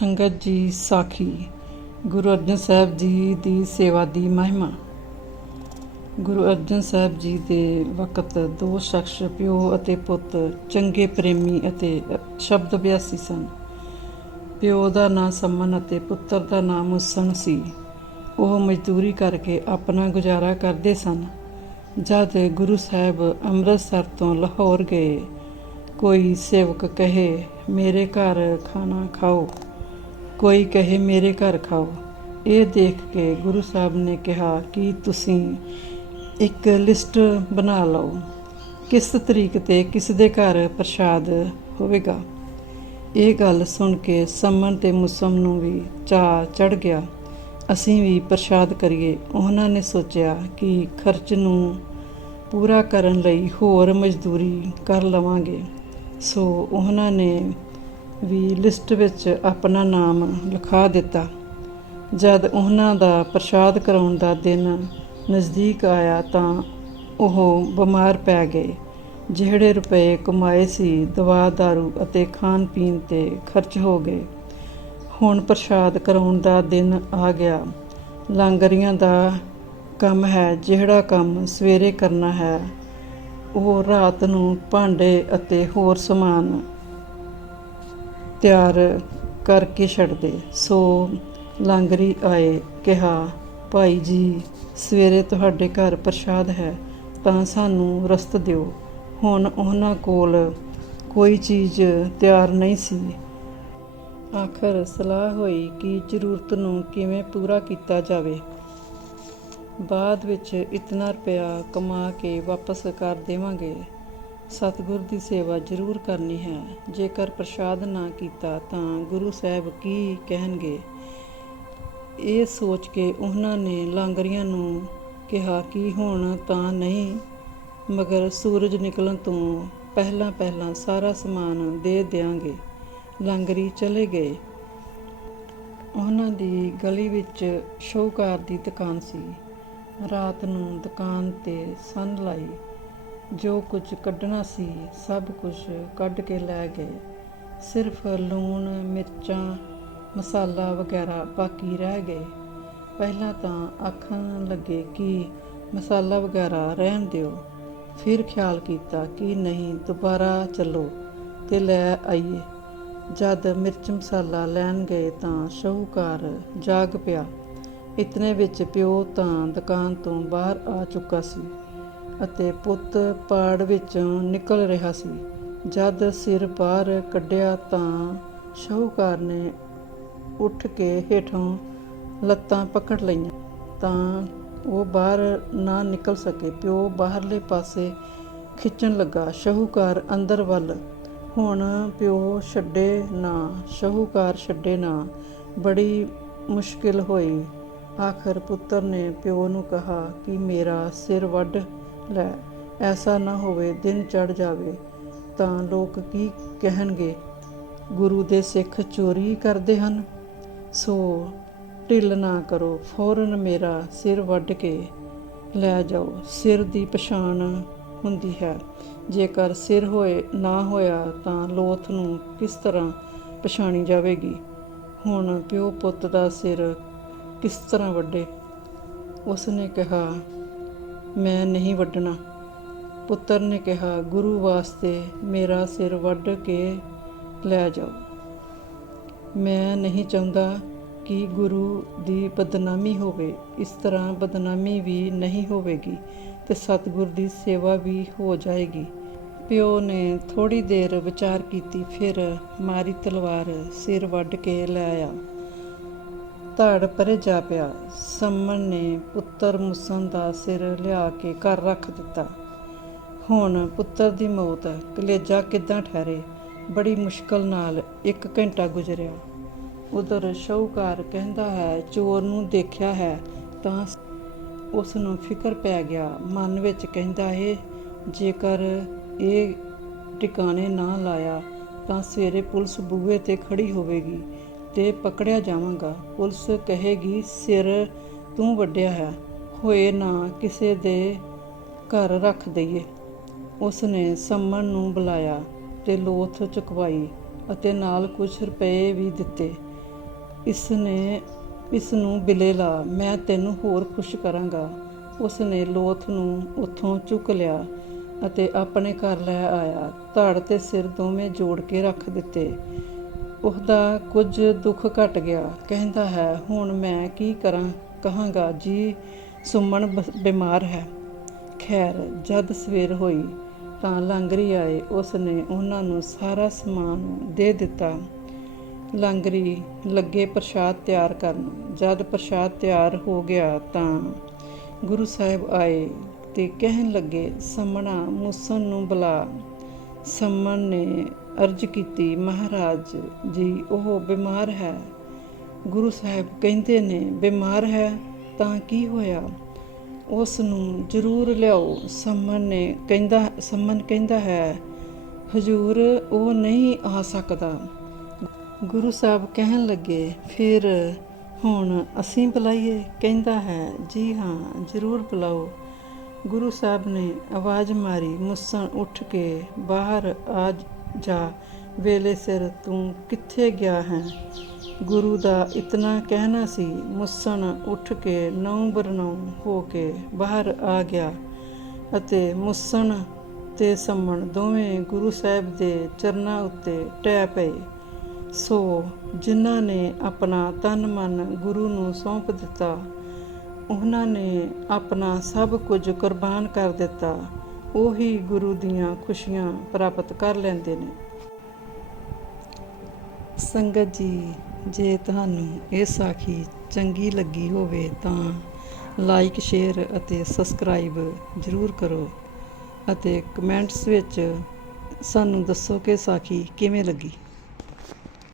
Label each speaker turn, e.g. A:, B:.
A: ਸੰਗਤ ਜੀ, ਸਾਖੀ, ਗੁਰੂ ਅਰਜਨ ਸਾਹਿਬ ਜੀ ਦੀ ਸੇਵਾ ਦੀ ਮਹਿਮਾ। ਗੁਰੂ ਅਰਜਨ ਸਾਹਿਬ ਜੀ ਦੇ ਵਕਤ ਦੋ ਸ਼ਖਸ, ਪਿਓ ਅਤੇ ਪੁੱਤ, ਚੰਗੇ ਪ੍ਰੇਮੀ ਅਤੇ ਸ਼ਬਦ ਅਭਿਆਸੀ ਸਨ। ਪਿਓ ਦਾ ਨਾਂ ਸੰਮਨ ਅਤੇ ਪੁੱਤਰ ਦਾ ਨਾਮ ਮੁਸਨ ਸੀ। ਉਹ ਮਜ਼ਦੂਰੀ ਕਰਕੇ ਆਪਣਾ ਗੁਜ਼ਾਰਾ ਕਰਦੇ ਸਨ। ਜਦ ਗੁਰੂ ਸਾਹਿਬ ਅੰਮ੍ਰਿਤਸਰ ਤੋਂ ਲਾਹੌਰ ਗਏ, ਕੋਈ ਸੇਵਕ ਕਹੇ, ਮੇਰੇ ਘਰ ਖਾਣਾ ਖਾਓ। ਕੋਈ ਕਹੇ, ਮੇਰੇ ਘਰ ਖਾਓ। ਇਹ ਦੇਖ ਕੇ ਗੁਰੂ ਸਾਹਿਬ ਨੇ ਕਿਹਾ ਕਿ ਤੁਸੀਂ ਇੱਕ ਲਿਸਟ ਬਣਾ ਲਓ। ਕਿਸ ਤਰੀਕ ਤੇ ਕਿਸ ਦੇ ਘਰ ਪ੍ਰਸ਼ਾਦ ਹੋਵੇਗਾ? ਇਹ ਗੱਲ ਸੁਣ ਕੇ ਸਮਨ ਤੇ ਮੁਸਮ ਨੂੰ ਵੀ ਚਾਅ ਚੜ ਗਿਆ। ਅਸੀਂ ਵੀ ਪ੍ਰਸ਼ਾਦ ਕਰੀਏ। ਉਹਨਾਂ ਨੇ ਸੋਚਿਆ ਕਿ ਖਰਚ ਨੂੰ ਪੂਰਾ ਕਰਨ ਲਈ ਹੋਰ ਮਜ਼ਦੂਰੀ ਕਰ ਲਵਾਂਗੇ। ਸੋ ਉਹਨਾਂ ਨੇ ਵੀ ਲਿਸਟ ਵਿੱਚ ਆਪਣਾ ਨਾਮ ਲਿਖਾ ਦਿੱਤਾ। ਜਦ ਉਹਨਾਂ ਦਾ ਪ੍ਰਸ਼ਾਦ ਕਰਾਉਣ ਦਾ ਦਿਨ ਨਜ਼ਦੀਕ ਆਇਆ ਤਾਂ ਉਹ ਬਿਮਾਰ ਪੈ ਗਏ। ਜਿਹੜੇ ਰੁਪਏ ਕਮਾਏ ਸੀ, ਦਵਾ, ਦਾਰੂ ਅਤੇ ਖਾਣ ਪੀਣ ਤੇ ਖਰਚ ਹੋ ਗਏ। ਹੁਣ ਪ੍ਰਸ਼ਾਦ ਕਰਾਉਣ ਦਾ ਦਿਨ ਆ ਗਿਆ। ਲਾਂਗਰੀਆਂ ਦਾ ਕੰਮ ਹੈ, ਜਿਹੜਾ ਕੰਮ ਸਵੇਰੇ ਕਰਨਾ ਹੈ, ਉਹ ਰਾਤ ਨੂੰ ਭਾਂਡੇ ਅਤੇ ਹੋਰ ਸਮਾਨ ਤਿਆਰ ਕਰਕੇ ਛੱਡਦੇ। ਸੋ ਲਾਂਗਰੀ ਆਏ, ਕਿਹਾ, ਭਾਈ ਜੀ, ਸਵੇਰੇ ਤੁਹਾਡੇ ਘਰ ਪ੍ਰਸ਼ਾਦ ਹੈ, ਤਾਂ ਸਾਨੂੰ ਰਸਤ ਦਿਓ। ਹੁਣ ਉਹਨਾਂ ਕੋਲ ਕੋਈ ਚੀਜ਼ ਤਿਆਰ ਨਹੀਂ ਸੀ। ਆਖਰ ਸਲਾਹ ਹੋਈ ਕਿ ਜ਼ਰੂਰਤ ਨੂੰ ਕਿਵੇਂ ਪੂਰਾ ਕੀਤਾ ਜਾਵੇ। ਬਾਅਦ ਵਿੱਚ ਇਤਨਾ ਰੁਪਇਆ ਕਮਾ ਕੇ ਵਾਪਸ ਕਰ ਦੇਵਾਂਗੇ। ਸਤਿਗੁਰ ਦੀ ਸੇਵਾ ਜ਼ਰੂਰ ਕਰਨੀ ਹੈ। ਜੇਕਰ ਪ੍ਰਸ਼ਾਦ ਨਾ ਕੀਤਾ ਤਾਂ ਗੁਰੂ ਸਾਹਿਬ ਕੀ ਕਹਿਣਗੇ? ਇਹ ਸੋਚ ਕੇ ਉਹਨਾਂ ਨੇ ਲਾਂਗਰੀਆਂ ਨੂੰ ਕਿਹਾ ਕਿ ਹੁਣ ਤਾਂ ਨਹੀਂ, ਮਗਰ ਸੂਰਜ ਨਿਕਲਣ ਤੋਂ ਪਹਿਲਾਂ ਪਹਿਲਾਂ ਸਾਰਾ ਸਮਾਨ ਦੇ ਦਿਆਂਗੇ। ਲਾਂਗਰੀ ਚਲੇ ਗਏ। ਉਹਨਾਂ ਦੀ ਗਲੀ ਵਿੱਚ ਸ਼ੋਕਾਰ ਦੀ ਦੁਕਾਨ ਸੀ। ਰਾਤ ਨੂੰ ਦੁਕਾਨ ਤੇ ਸੰਨ ਲਾਈ। ਜੋ ਕੁਝ ਕੱਢਣਾ ਸੀ, ਸਭ ਕੁਝ ਕੱਢ ਕੇ ਲੈ ਗਏ। ਸਿਰਫ ਲੂਣ, ਮਿਰਚਾਂ, ਮਸਾਲਾ ਵਗੈਰਾ ਬਾਕੀ ਰਹਿ ਗਏ। ਪਹਿਲਾਂ ਤਾਂ ਆਖਣ ਲੱਗੇ ਕਿ ਮਸਾਲਾ ਵਗੈਰਾ ਰਹਿਣ ਦਿਓ। ਫਿਰ ਖਿਆਲ ਕੀਤਾ ਕਿ ਨਹੀਂ, ਦੁਬਾਰਾ ਚੱਲੋ ਤੇ ਲੈ ਆਈਏ। ਜਦ ਮਿਰਚ ਮਸਾਲਾ ਲੈਣ ਗਏ ਤਾਂ ਸ਼ਾਹੂਕਾਰ ਜਾਗ ਪਿਆ। ਇਤਨੇ ਵਿੱਚ ਪਿਓ ਤਾਂ ਦੁਕਾਨ ਤੋਂ ਬਾਹਰ ਆ ਚੁੱਕਾ ਸੀ। ਅਤੇ ਪੁੱਤ ਪਾੜ ਵਿੱਚੋਂ ਨਿਕਲ ਰਿਹਾ ਸੀ। ਜਦ ਸਿਰ ਬਾਹਰ ਕੱਢਿਆ ਤਾਂ ਸ਼ਾਹੂਕਾਰ ਨੇ ਉੱਠ ਕੇ ਹੇਠੋਂ ਲੱਤਾਂ ਪਕੜ ਲਈਆਂ ਤਾਂ ਉਹ ਬਾਹਰ ਨਾ ਨਿਕਲ ਸਕੇ। ਪਿਓ ਬਾਹਰਲੇ ਪਾਸੇ ਖਿੱਚਣ ਲੱਗਾ। ਸ਼ਾਹੂਕਾਰ ਅੰਦਰ ਵੱਲ। ਹੁਣ ਪਿਓ ਛੱਡੇ ਨਾ, ਸ਼ਾਹੂਕਾਰ ਛੱਡੇ ਨਾ। ਬੜੀ ਮੁਸ਼ਕਿਲ ਹੋਈ। ਆਖਰ ਪੁੱਤਰ ਨੇ ਪਿਓ ਨੂੰ ਕਿਹਾ ਕਿ ਮੇਰਾ ਸਿਰ ਵੱਢ। ਲੈ, ਐਸਾ ਨਾ ਹੋਵੇ, ਦਿਨ ਚੜ ਜਾਵੇ, ਤਾਂ ਲੋਕ ਕੀ ਕਹਿਣਗੇ? ਗੁਰੂ ਦੇ ਸਿੱਖ ਚੋਰੀ ਕਰਦੇ ਹਨ? ਸੋ ਢਿੱਲ ਨਾ ਕਰੋ, ਫੌਰਨ ਮੇਰਾ ਸਿਰ ਵੱਢ ਕੇ ਲੈ ਜਾਓ। ਸਿਰ ਦੀ ਪਛਾਣ ਹੁੰਦੀ ਹੈ। ਜੇਕਰ ਸਿਰ ਹੋਏ, ਨਾ ਹੋਇਆ, ਤਾਂ ਲੋਥ ਨੂੰ ਕਿਸ ਤਰ੍ਹਾਂ ਪਛਾਣੀ ਜਾਵੇਗੀ? ਹੁਣ ਪਿਓ ਪੁੱਤ ਦਾ ਸਿਰ ਕਿਸ ਤਰ੍ਹਾਂ ਵੱਡੇ ਉਸ ਨੇ ਕਿਹਾ ਮੈਂ ਨਹੀਂ ਵੱਢਣਾ। ਪੁੱਤਰ ਨੇ ਕਿਹਾ, ਗੁਰੂ ਵਾਸਤੇ ਮੇਰਾ ਸਿਰ ਵੱਢ ਕੇ ਲੈ ਜਾਓ। ਮੈਂ ਨਹੀਂ ਚਾਹੁੰਦਾ ਕਿ ਗੁਰੂ ਦੀ ਬਦਨਾਮੀ ਹੋਵੇ। ਇਸ ਤਰ੍ਹਾਂ ਬਦਨਾਮੀ ਵੀ ਨਹੀਂ ਹੋਵੇਗੀ ਤੇ ਸਤਿਗੁਰ ਦੀ ਸੇਵਾ ਵੀ ਹੋ ਜਾਏਗੀ। ਪਿਓ ਨੇ ਥੋੜੀ ਦੇਰ ਵਿਚਾਰ ਕੀਤੀ, ਫਿਰ ਮਾਰੀ ਤਲਵਾਰ ਸਿਰ ਵੱਢ ਕੇ ਲੈ ਆਇਆ। ਧੜ ਪਰੇ ਜਾ ਪਿਆ। ਸੰਮਨ ਨੇ ਪੁੱਤਰ ਮੁਸਨ ਦਾ ਸਿਰ ਲਿਆ ਕੇ ਘਰ ਰੱਖ ਦਿੱਤਾ। ਹੁਣ ਪੁੱਤਰ ਦੀ ਮੌਤ ਕਲੇਜਾ ਕਿੱਦਾਂ ਠਹਿਰੇ? ਬੜੀ ਮੁਸ਼ਕਲ ਨਾਲ ਇੱਕ ਘੰਟਾ ਗੁਜ਼ਰਿਆ। ਉਧਰ ਸ਼ੌਕਾਰ ਕਹਿੰਦਾ ਹੈ, ਚੋਰ ਨੂੰ ਦੇਖਿਆ ਹੈ ਤਾਂ ਉਸ ਨੂੰ ਫਿਕਰ ਪੈ ਗਿਆ। ਮਨ ਵਿੱਚ ਕਹਿੰਦਾ ਹੈ ਜੇਕਰ ਇਹ ਟਿਕਾਣੇ ਨਾ ਲਾਇਆ ਤਾਂ ਸਵੇਰੇ ਪੁਲਿਸ ਬੂਹੇ ਤੇ ਖੜੀ ਹੋਵੇਗੀ। ਤੇ ਪਕੜਿਆ ਜਾਵਾਂਗਾ। ਪੁਲਿਸ ਕਹੇਗੀ, ਸਿਰ ਤੂੰ ਵੱਡਿਆ ਹੈ, ਹੋਏ ਨਾ ਕਿਸੇ ਦੇ ਘਰ ਰੱਖ ਦਈਏ। ਉਸ ਨੇ ਸੰਮਨ ਨੂੰ ਬੁਲਾਇਆ ਤੇ ਲੋਥ ਚੁਕਵਾਈ ਅਤੇ ਨਾਲ ਕੁਝ ਰੁਪਏ ਵੀ ਦਿੱਤੇ। ਇਸ ਨੇ ਇਸ ਨੂੰ ਬਿਲੇ ਲਾ, ਮੈਂ ਤੈਨੂੰ ਹੋਰ ਖੁਸ਼ ਕਰਾਂਗਾ। ਉਸ ਨੇ ਲੋਥ ਨੂੰ ਉੱਥੋਂ ਚੁੱਕ ਲਿਆ ਅਤੇ ਆਪਣੇ ਘਰ ਲੈ ਆਇਆ। ਧੜ ਤੇ ਸਿਰ ਦੋਵੇਂ ਜੋੜ ਕੇ ਰੱਖ ਦਿੱਤੇ। ਉਹਦਾ ਕੁਝ ਦੁੱਖ ਘਟ ਗਿਆ। ਕਹਿੰਦਾ ਹੈ, ਹੁਣ ਮੈਂ ਕੀ ਕਰਾਂ? ਕਹਾਂਗਾ, ਜੀ, ਸੁਮਨ ਬ- ਬਿਮਾਰ ਹੈ। ਖੈਰ, ਜਦ ਸਵੇਰ ਹੋਈ ਤਾਂ ਲਾਂਗਰੀ ਆਏ। ਉਸ ਨੇ ਉਹਨਾਂ ਨੂੰ ਸਾਰਾ ਸਮਾਨ ਦੇ ਦਿੱਤਾ। ਲਾਂਗਰੀ ਲੱਗੇ ਪ੍ਰਸ਼ਾਦ ਤਿਆਰ ਕਰਨ। ਜਦ ਪ੍ਰਸ਼ਾਦ ਤਿਆਰ ਹੋ ਗਿਆ ਤਾਂ ਗੁਰੂ ਸਾਹਿਬ ਆਏ ਤੇ ਕਹਿਣ ਲੱਗੇ, ਸਮਣਾ ਮੂਸਨ ਨੂੰ ਬੁਲਾ। ਸੰਮਨ ਨੇ ਅਰਜ਼ ਕੀਤੀ, ਮਹਾਰਾਜ ਜੀ, ਉਹ ਬਿਮਾਰ ਹੈ। ਗੁਰੂ ਸਾਹਿਬ ਕਹਿੰਦੇ ਨੇ, ਬਿਮਾਰ ਹੈ ਤਾਂ ਕੀ ਹੋਇਆ? ਉਸ ਨੂੰ ਜ਼ਰੂਰ ਲਿਆਓ। ਸੰਮਨ ਨੇ ਕਹਿੰਦਾ ਸੰਮਨ ਕਹਿੰਦਾ ਹੈ, ਹਜੂਰ, ਉਹ ਨਹੀਂ ਆ ਸਕਦਾ। ਗੁਰੂ ਸਾਹਿਬ ਕਹਿਣ ਲੱਗੇ, ਫਿਰ ਹੁਣ ਅਸੀਂ ਬੁਲਾਈਏ? ਕਹਿੰਦਾ ਹੈ, ਜੀ ਹਾਂ, ਜ਼ਰੂਰ ਬੁਲਾਓ। ਗੁਰੂ ਸਾਹਿਬ ਨੇ ਆਵਾਜ਼ ਮਾਰੀ, ਮੁੱਸਣ ਉੱਠ ਕੇ ਬਾਹਰ ਆ ਜਾ, ਵੇਲੇ ਸਿਰ ਤੂੰ ਕਿੱਥੇ ਗਿਆ ਹੈ? ਗੁਰੂ ਦਾ ਇਤਨਾ ਕਹਿਣਾ ਸੀ, ਮੁੱਸਣ ਉੱਠ ਕੇ ਨੌ ਬਰਨੌ ਹੋ ਕੇ ਬਾਹਰ ਆ ਗਿਆ। ਅਤੇ ਮੁੱਸਣ ਤੇ ਸੰਮਣ ਦੋਵੇਂ ਗੁਰੂ ਸਾਹਿਬ ਦੇ ਚਰਨਾਂ ਉੱਤੇ ਟੈ ਪਏ। ਸੋ ਜਿਨ੍ਹਾਂ ਨੇ ਆਪਣਾ ਤਨ ਮਨ ਗੁਰੂ ਨੂੰ ਸੌਂਪ ਦਿੱਤਾ ਉਹਨਾਂ ਨੇ ਆਪਣਾ ਸਭ ਕੁਝ ਕੁਰਬਾਨ ਕਰ ਦਿੱਤਾ। ਉਹੀ ਗੁਰੂ ਦੀਆਂ ਖੁਸ਼ੀਆਂ ਪ੍ਰਾਪਤ ਕਰ ਲੈਂਦੇ ਨੇ। ਸੰਗਤ ਜੀ, ਜੇ ਤੁਹਾਨੂੰ ਇਹ ਸਾਖੀ ਚੰਗੀ ਲੱਗੀ ਹੋਵੇ ਤਾਂ ਲਾਈਕ ਸ਼ੇਅਰ ਅਤੇ ਸਬਸਕ੍ਰਾਈਬ ਜ਼ਰੂਰ ਕਰੋ ਅਤੇ ਕਮੈਂਟਸ ਵਿੱਚ ਸਾਨੂੰ ਦੱਸੋ ਕਿ ਸਾਖੀ ਕਿਵੇਂ ਲੱਗੀ।